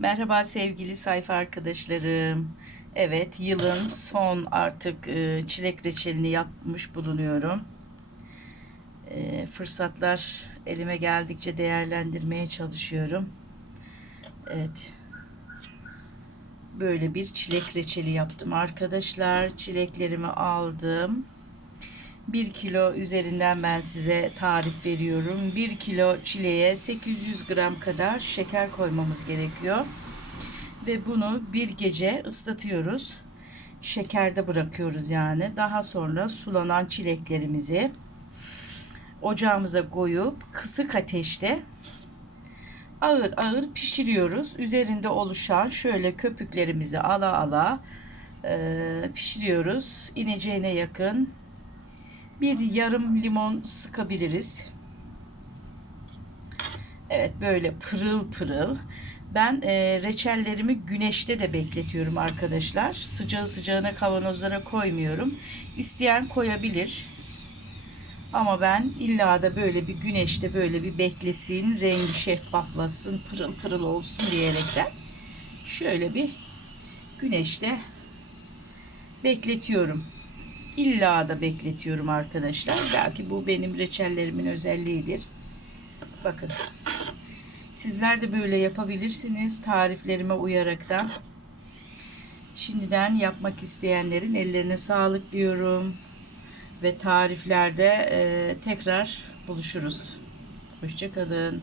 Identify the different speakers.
Speaker 1: Merhaba sevgili sayfa arkadaşlarım. Evet, yılın son artık e, çilek reçelini yapmış bulunuyorum. E, fırsatlar elime geldikçe değerlendirmeye çalışıyorum. Evet. Böyle bir çilek reçeli yaptım arkadaşlar. Çileklerimi aldım. 1 kilo üzerinden ben size tarif veriyorum. 1 kilo çileğe 800 gram kadar şeker koymamız gerekiyor. Ve bunu bir gece ıslatıyoruz. Şekerde bırakıyoruz yani. Daha sonra sulanan çileklerimizi ocağımıza koyup kısık ateşte ağır ağır pişiriyoruz. Üzerinde oluşan şöyle köpüklerimizi ala ala e, pişiriyoruz. İneceğine yakın bir yarım limon sıkabiliriz. Evet böyle pırıl pırıl. Ben e, reçellerimi güneşte de bekletiyorum arkadaşlar. Sıcağı sıcağına kavanozlara koymuyorum. İsteyen koyabilir. Ama ben illa da böyle bir güneşte böyle bir beklesin, rengi şeffaflasın, pırıl pırıl olsun diyerekten şöyle bir güneşte bekletiyorum. İlla da bekletiyorum arkadaşlar. Belki bu benim reçellerimin özelliğidir. Bakın. Sizler de böyle yapabilirsiniz tariflerime uyaraktan. Şimdiden yapmak isteyenlerin ellerine sağlık diyorum. Ve tariflerde e, tekrar buluşuruz. Hoşçakalın.